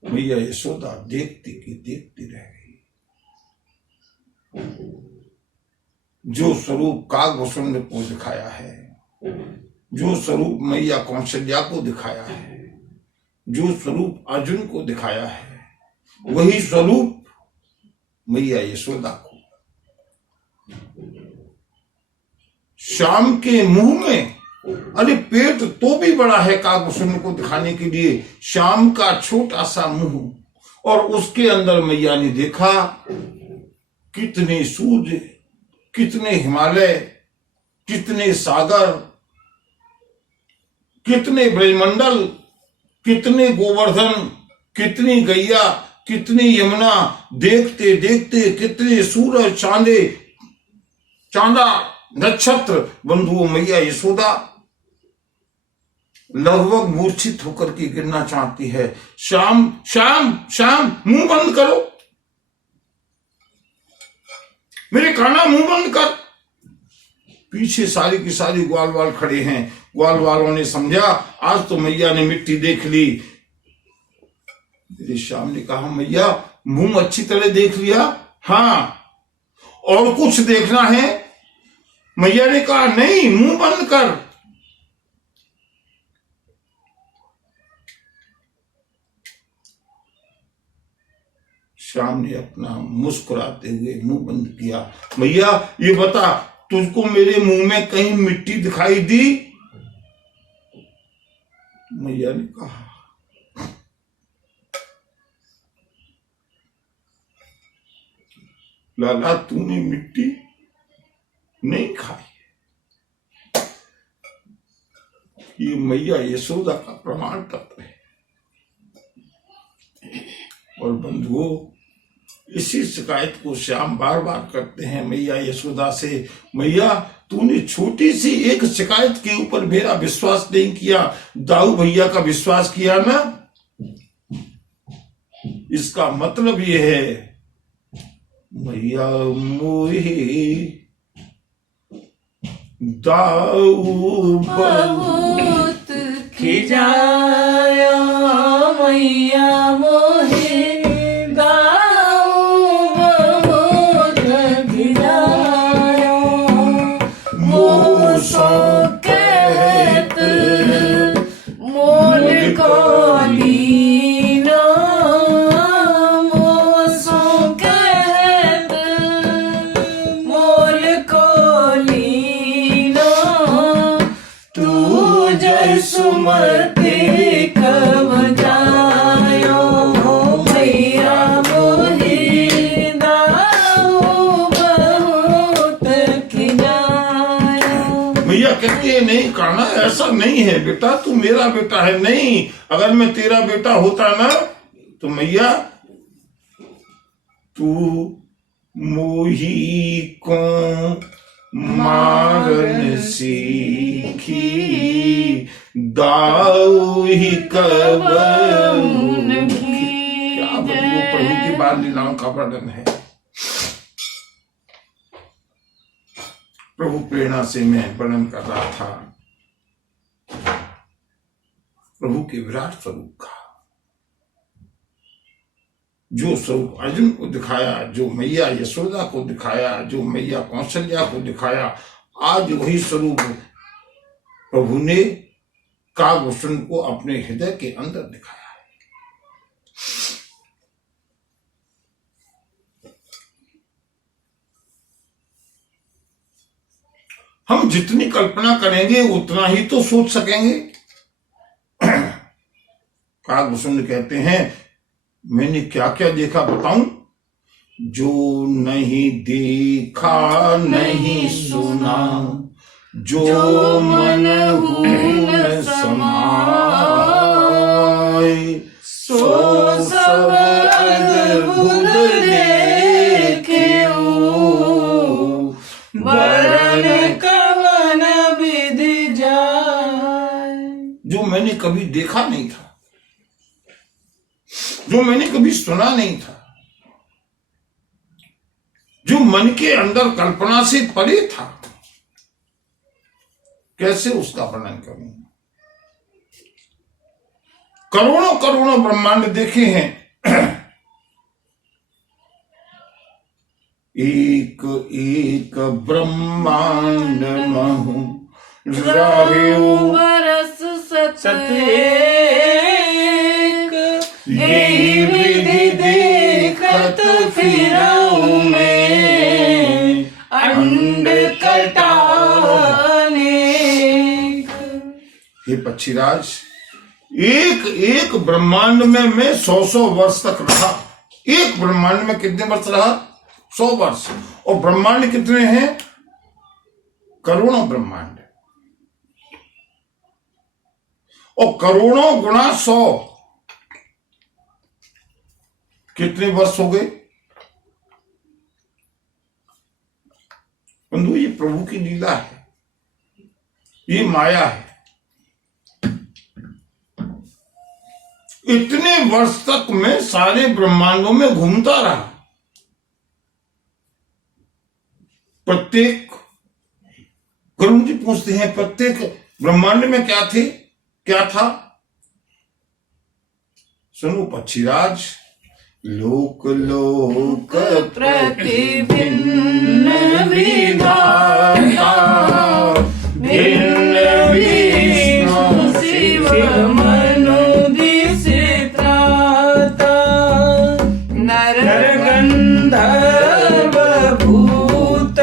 मैया यशोदा देखती की देखती रह गई। जो स्वरूप काकभूषण को दिखाया है, जो स्वरूप मैया कौशल्या को दिखाया है, जो स्वरूप अर्जुन को दिखाया है, वही स्वरूप मैया यशोदा को श्याम के मुंह में, अरे पेट तो भी बड़ा है काकभूषण को दिखाने के लिए, श्याम का छोटा सा मुंह, और उसके अंदर मैया ने देखा कितने सूर्य, कितने हिमालय, कितने सागर, कितने ब्रजमंडल, कितने गोवर्धन, कितनी गैया, कितनी यमुना, देखते देखते कितने सूरज, चांदा, नक्षत्र, बंधुओं मैया यशोदा लगभग मूर्छित होकर के गिरना चाहती है। श्याम श्याम श्याम, मुंह बंद करो, मेरे काना मुंह बंद कर। पीछे सारी की सारी ग्वाल वाल खड़े हैं। ग्वाल वालों ने समझा आज तो मैया ने मिट्टी देख ली। मेरे श्याम ने कहा मैया मुंह अच्छी तरह देख लिया? हाँ, और कुछ देखना है? मैया ने कहा नहीं, मुंह बंद कर। श्याम ने अपना मुस्कुराते हुए मुंह बंद किया। मैया ये बता, तुझको मेरे मुंह में कहीं मिट्टी दिखाई दी? मैया ने कहा लाला तूने मिट्टी नहीं खाई। ये मैया यशोदा का प्रमाण पत्र है। और बंधुओं, इसी शिकायत को श्याम बार बार करते हैं मैया यशोदा से। मैया तूने छोटी सी एक शिकायत के ऊपर मेरा विश्वास नहीं किया, दाऊ भैया का विश्वास किया ना। इसका मतलब यह है मैया मोही दाऊ बहुत खिजाया, मैया मोहे दाऊ बहुत खिजाया। मोसो कहत मोल को लीना, मोसो कहत मोल को लीना। तू जय सुमति कब जायो, मैया मोहे दाऊ बहुत खिजाया। भैया कहती है नहीं काना, ऐसा नहीं है बेटा, तू मेरा बेटा है। नहीं, अगर मैं तेरा बेटा होता ना तो मैया तू मोही को मारन सीखी, दाऊ ही कब। क्या प्रभु की बाल लीलाओं का वर्णन है। प्रभु प्रेरणा से मैं वर्णन कर रहा था प्रभु के विराट स्वरूप का। जो स्वरूप अर्जुन को दिखाया, जो मैया यशोदा को दिखाया, जो मैया कौशल्या को दिखाया, आज वही स्वरूप प्रभु ने कागभूषण को अपने हृदय के अंदर दिखाया है। हम जितनी कल्पना करेंगे उतना ही तो सोच सकेंगे। कागभूषण कहते हैं मैंने क्या क्या देखा बताऊं? जो नहीं देखा नहीं सुना, जो मन न समाए, सो सब अद्भुत देखेऊ, वरन कवन विधि जाय। जो मैंने कभी देखा नहीं था, जो मैंने कभी सुना नहीं था, जो मन के अंदर कल्पना से परे था, कैसे उसका वर्णन करूं? करोड़ों करोड़ों ब्रह्मांड देखे हैं, एक एक ब्रह्मांड महु राहेऊ, बरस सतेक, यही विधि देखत फिरऊ में, अंड कटाने। हे पक्षीराज, एक एक ब्रह्मांड में मैं 100 वर्ष तक रहा। एक ब्रह्मांड में कितने वर्ष रहा? 100 वर्ष। और ब्रह्मांड कितने हैं? करोड़ों ब्रह्मांड। और करोड़ों गुणा 100 कितने वर्ष हो गए बंधु? ये प्रभु की लीला है, ये माया है। इतने वर्ष तक मैं सारे ब्रह्मांडों में घूमता रहा। प्रत्येक गुरु जी पूछते हैं प्रत्येक ब्रह्मांड में क्या था? सुनो पक्षीराज। लोक लोक प्रतिभिन्न विधाता भिन्न विष्णु शिव मनुदिसित्राता नर गंधर्व भूत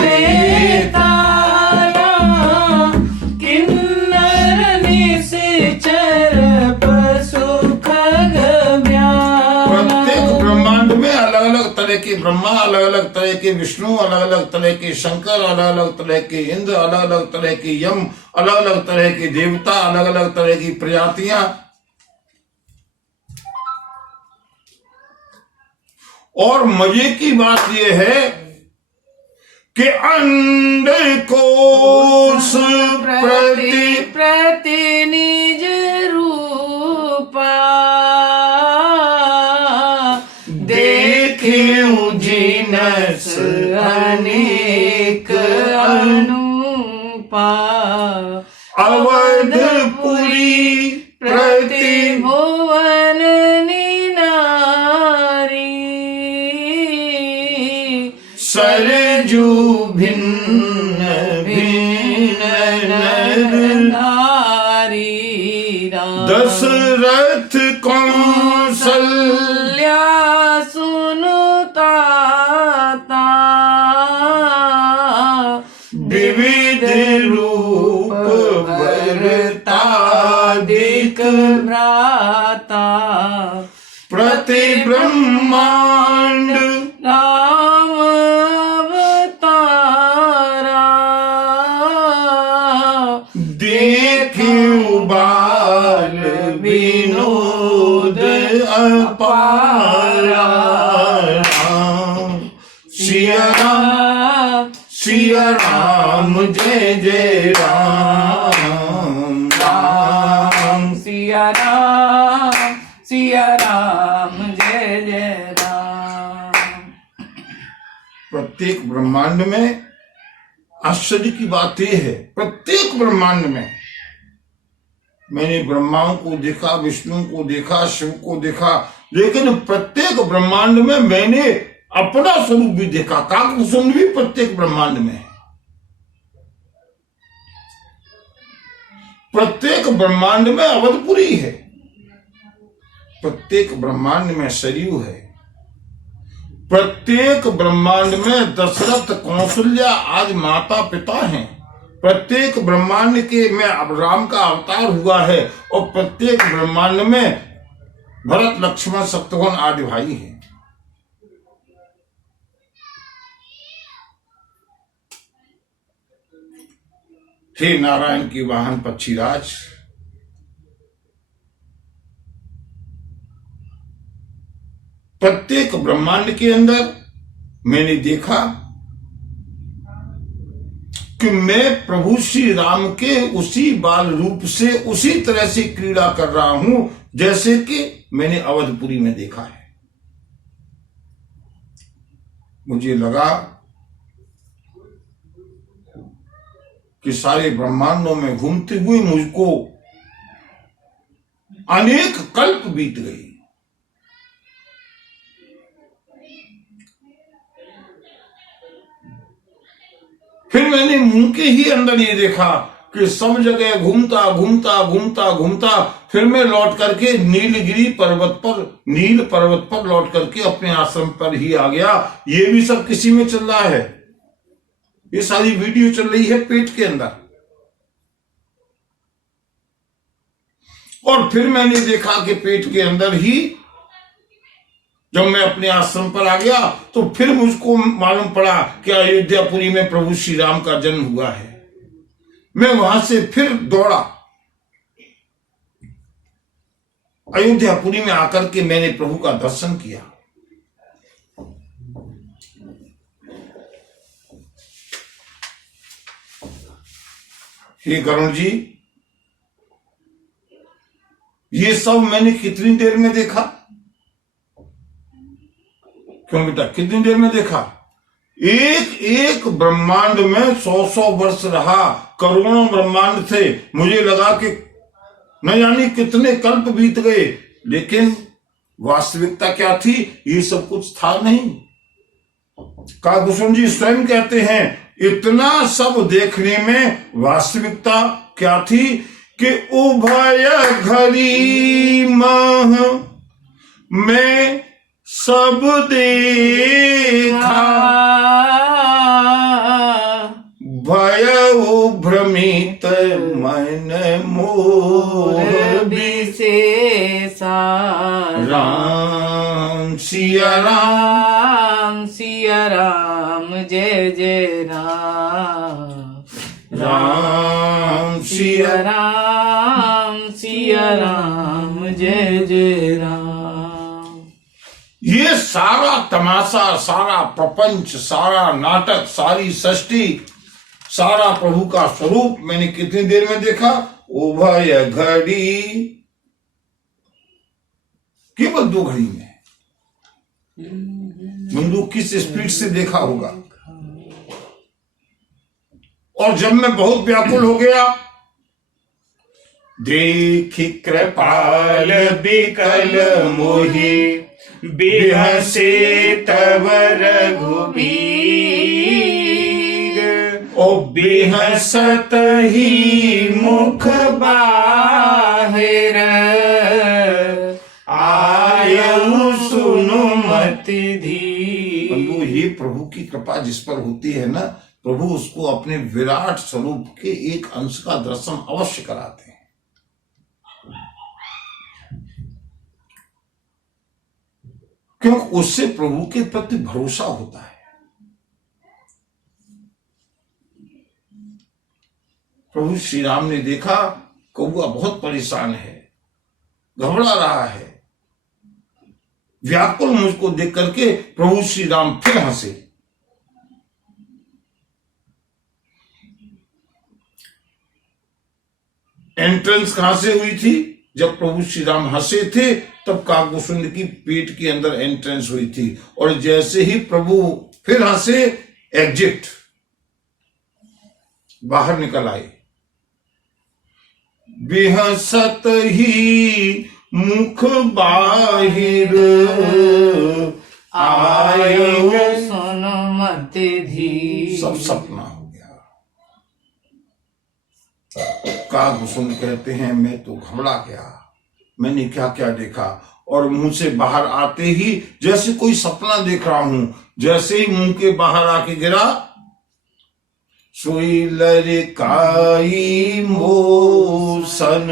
बेताला किन्नर निशिचर पशु खग प्रत्येक ब्रह्मांड में अलग अलग तरह के ब्रह्मा, अलग अलग तरह के विष्णु, अलग अलग तरह के शंकर, अलग अलग तरह के इंद्र, अलग अलग तरह के यम, अलग अलग तरह के देवता, अलग अलग तरह की प्रजातियां। और मजे की बात यह है कि अंडे कोश प्रति निज रूपा देखे जिनस अनेक अनुपा अवधपुरी प्रति भुवन निनारी सरजू भिन्न भिन्न नर नारी दशरथ कौशल कौशल्या सुनुता विविध रूप वरतादिक भ्राता प्रति ब्रह्मांड राम अवतारा देखे बाल विनोद अपारा। सिया राम जय जय राम राम। सिया राम जय जय राम। प्रत्येक ब्रह्मांड में आश्चर्य की बात यह है, प्रत्येक ब्रह्मांड में मैंने ब्रह्माओं को देखा, विष्णु को देखा, शिव को देखा, लेकिन प्रत्येक ब्रह्मांड में मैंने अपना स्वरूप भी देखा। काकभूषण भी प्रत्येक ब्रह्मांड में है। प्रत्येक ब्रह्मांड में अवधपुरी है, प्रत्येक ब्रह्मांड में सरयू है, प्रत्येक ब्रह्मांड में दशरथ कौशल्या आज माता पिता हैं, प्रत्येक ब्रह्मांड के में अब राम का अवतार हुआ है, और प्रत्येक ब्रह्मांड में भरत लक्ष्मण शत्रुघ्न आदि भाई हैं। हे नारायण की वाहन पक्षीराज, प्रत्येक ब्रह्मांड के अंदर मैंने देखा कि मैं प्रभु श्री राम के उसी बाल रूप से उसी तरह से क्रीड़ा कर रहा हूं जैसे कि मैंने अवधपुरी में देखा है। मुझे लगा कि सारे ब्रह्मांडों में घूमते हुए मुझको अनेक कल्प बीत गई। फिर मैंने मुंह के ही अंदर ये देखा कि सब जगह घूमता घूमता घूमता घूमता फिर मैं लौट करके नील पर्वत पर लौट करके अपने आश्रम पर ही आ गया। ये भी सब किसी में चल रहा है, ये सारी वीडियो चल रही है पेट के अंदर। और फिर मैंने देखा कि पेट के अंदर ही जब मैं अपने आश्रम पर आ गया तो फिर मुझको मालूम पड़ा कि अयोध्यापुरी में प्रभु श्री राम का जन्म हुआ है। मैं वहां से फिर दौड़ा अयोध्यापुरी में आकर के मैंने प्रभु का दर्शन किया। हे करुण जी, ये सब मैंने कितनी देर में देखा? क्यों बेटा, कितनी देर में देखा? एक एक ब्रह्मांड में 100-100 वर्ष रहा, करोड़ों ब्रह्मांड थे। मुझे लगा कि न जाने कितने कल्प बीत गए, लेकिन वास्तविकता क्या थी? ये सब कुछ था नहीं। काकुसुम जी स्वयं कहते हैं, इतना सब देखने में वास्तविकता क्या थी कि उभय घड़ी मह में सब देखा, भय भ्रमित मन मोर विशेषा। राम सिया राम सिया राम जय जय राम। राम सिया राम जय जय राम। ये सारा तमाशा, सारा प्रपंच, सारा नाटक, सारी सृष्टि, सारा प्रभु का स्वरूप मैंने कितनी देर में देखा? उभय घड़ी, केवल 2 घड़ी में। बंदूक किस स्पीड से देखा होगा। और जब मैं बहुत व्याकुल हो गया, देखी कृपाल बिकल मोहि, बिहसे तव रघुबीर। ओ बिहसत ही मुख बाहिर, आयु सुनु मति धीर। ये प्रभु की कृपा जिस पर होती है ना, प्रभु उसको अपने विराट स्वरूप के एक अंश का दर्शन अवश्य कराते हैं। क्योंकि उससे प्रभु के प्रति भरोसा होता है। प्रभु श्री राम ने देखा कौआ बहुत परेशान है, घबरा रहा है, व्याकुल मुझको देख करके प्रभु श्री राम फिर हंसे। एंट्रेंस कहां से हुई थी? जब प्रभु श्री राम हंसे थे तब काकभूषुंड की पेट के अंदर एंट्रेंस हुई थी, और जैसे ही प्रभु फिर हंसे, एग्जिट, बाहर निकल आए। बिहसत ही मुख बाहिर, आयु सुनु मति धीर। सब सपना हो गया। काकभूषुंड कहते हैं, मैं तो घबरा गया, मैंने क्या क्या देखा। और मुंह से बाहर आते ही जैसे कोई सपना देख रहा हूं, जैसे ही मुंह के बाहर आके गिरा, सोई लरिकाई मोसन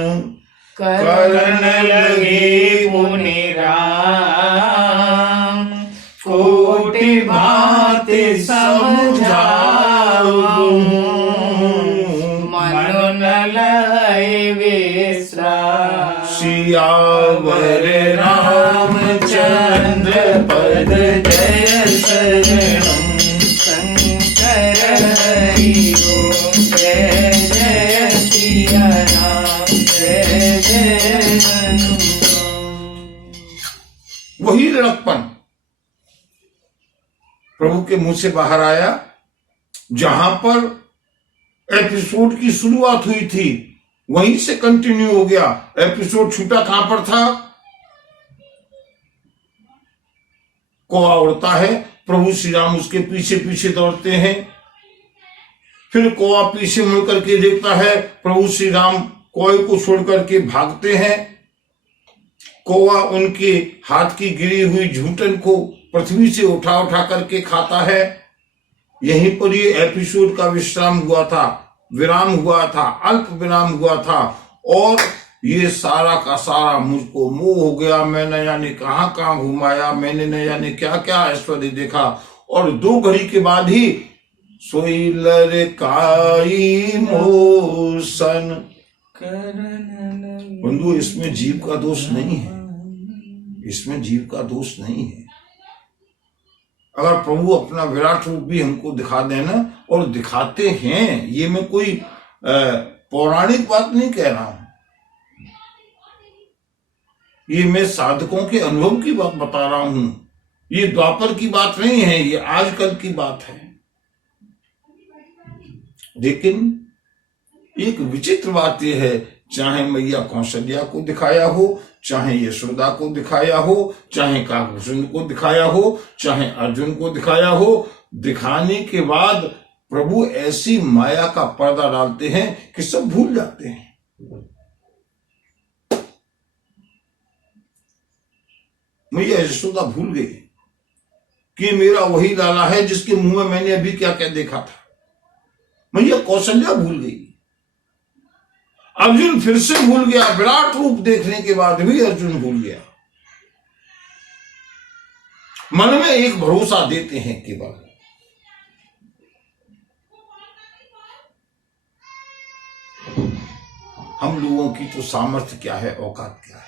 करन लगे मुनि राम। कोटि भांति समझाऊं, मन न लहै विश्राम। सियावर रामचंद्र पद जय शरणम। शंकर हरि ओम जय जय सिया राम जय जय हनुमान। वही लड़कपन प्रभु के मुंह से बाहर आया। जहां पर एपिसोड की शुरुआत हुई थी वहीं से कंटिन्यू हो गया। एपिसोड छूटा कहां पर था? कौआ उड़ता है, प्रभु श्री राम उसके पीछे पीछे दौड़ते हैं। फिर कौआ पीछे मुड़ करके देखता है, प्रभु श्री राम कौए को छोड़ करके भागते हैं। कौआ उनके हाथ की गिरी हुई झूठन को पृथ्वी से उठा उठा करके खाता है। यहीं पर ये एपिसोड का विश्राम हुआ था, विराम हुआ था, अल्प विराम हुआ था। और ये सारा का सारा मुझको मोह हो गया। मैं न जाने कहां कहां घुमाया, मैंने न जाने क्या क्या ऐश्वर्य देखा। और 2 घड़ी के बाद ही सोई लरिकाई मोसन बंधु, इसमें जीव का दोष नहीं है, इसमें जीव का दोष नहीं है। अगर प्रभु अपना विराट रूप भी हमको दिखा देना, और दिखाते हैं, ये मैं कोई पौराणिक बात नहीं कह रहा हूं, ये मैं साधकों के अनुभव की बात बता रहा हूं। ये द्वापर की बात नहीं है, ये आजकल की बात है। लेकिन एक विचित्र बात यह है, चाहे मैया कौशल्या को दिखाया हो, चाहे यशोदा को दिखाया हो, चाहे काकभूषण को दिखाया हो, चाहे अर्जुन को दिखाया हो, दिखाने के बाद प्रभु ऐसी माया का पर्दा डालते हैं कि सब भूल जाते हैं। मैया यशोदा भूल गई कि मेरा वही लाला है जिसके मुंह में मैंने अभी क्या क्या देखा था। मैया कौशल्या भूल गई, अर्जुन फिर से भूल गया, विराट रूप देखने के बाद भी अर्जुन भूल गया। मन में एक भरोसा देते हैं केवल, हम लोगों की तो सामर्थ्य क्या है, औकात क्या है।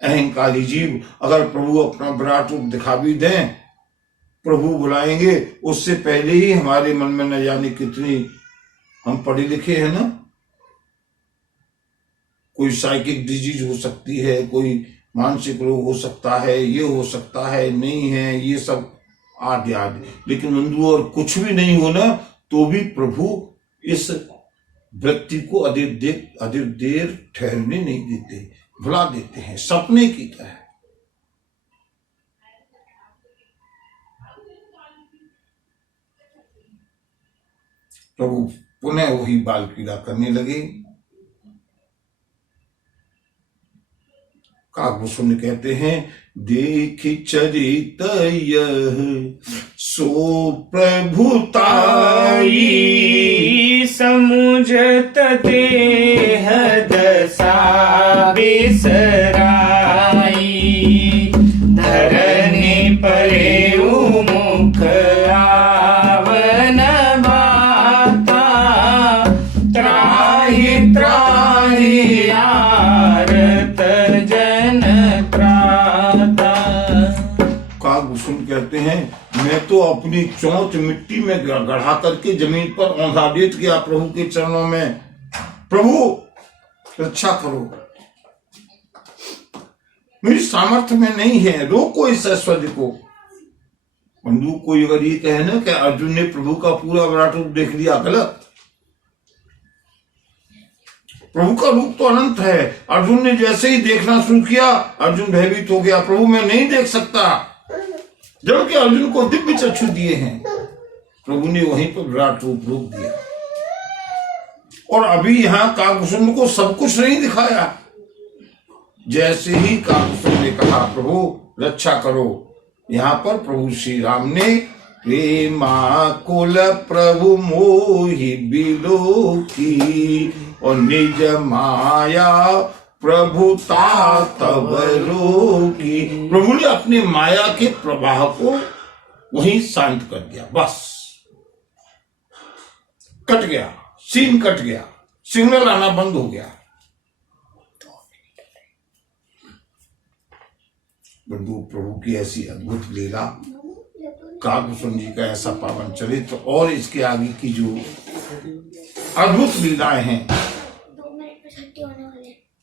अहंकारी जीव अगर प्रभु अपना विराट रूप दिखा भी दें, प्रभु बुलाएंगे, उससे पहले ही हमारे मन में न जाने कितनी, हम पढ़े लिखे हैं ना, कोई साइकिक डिजीज हो सकती है, कोई मानसिक रोग हो सकता है, ये हो सकता है, नहीं है, ये सब आदि आदि। लेकिन बंधु, और कुछ भी नहीं हो ना, तो भी प्रभु इस व्यक्ति को अधिक देर ठहरने नहीं देते, भुला देते हैं सपने की तरह। प्रभु पुनः वही बाल क्रीड़ा करने लगे। काकभूषण कहते हैं, देख चरित यह सो प्रभुताई, समुझत देह दशा बिसराई, धरनी परे मुख आवन बाता, त्राहि त्राहि आरत जन त्राता। काकभूषण कहते हैं, मैं तो अपनी चोंच मिट्टी में गढ़ा करके जमीन पर औंधा लेट गया प्रभु के चरणों में। प्रभु रक्षा करो, मेरी सामर्थ्य में नहीं है, रोको इस ऐश्वर्य को। बंधु, कोई अगर ये कहे ना कि अर्जुन ने प्रभु का पूरा विराट रूप देख लिया, गलत। प्रभु का रूप तो अनंत है। अर्जुन ने जैसे ही देखना शुरू किया, अर्जुन भयभीत हो गया, प्रभु मैं नहीं देख सकता, जबकि अर्जुन को दिव्य चक्षु दिए हैं। प्रभु ने वहीं पर विराट रूप रोक दिया। और अभी यहां काकभूषण को सब कुछ नहीं दिखाया। जैसे ही काकभूषण ने कहा प्रभु रक्षा करो, यहां पर प्रभु श्री राम ने प्रेमाकुल प्रभु मोहि बिलोकी, और निज माया प्रभुता तब रोकी। प्रभु ने अपने माया के प्रवाह को वहीं शांत कर दिया, बस कट गया, सीन कट गया, सिग्नल आना बंद हो गया। बंधु, प्रभु की ऐसी अद्भुत लीला, काकभूषण जी का ऐसा पावन चरित्र, और इसके आगे की जो अद्भुत लीलाएं हैं,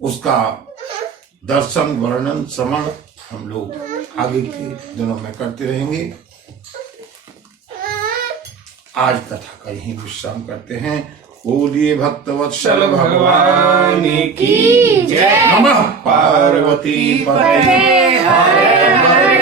उसका दर्शन वर्णन श्रवण हम लोग आगे के दिनों में करते रहेंगे। आज कथा का यहीं विश्राम करते हैं। बोलिए भक्तवत्सल भगवान की जय। नमः पार्वती पते हर हर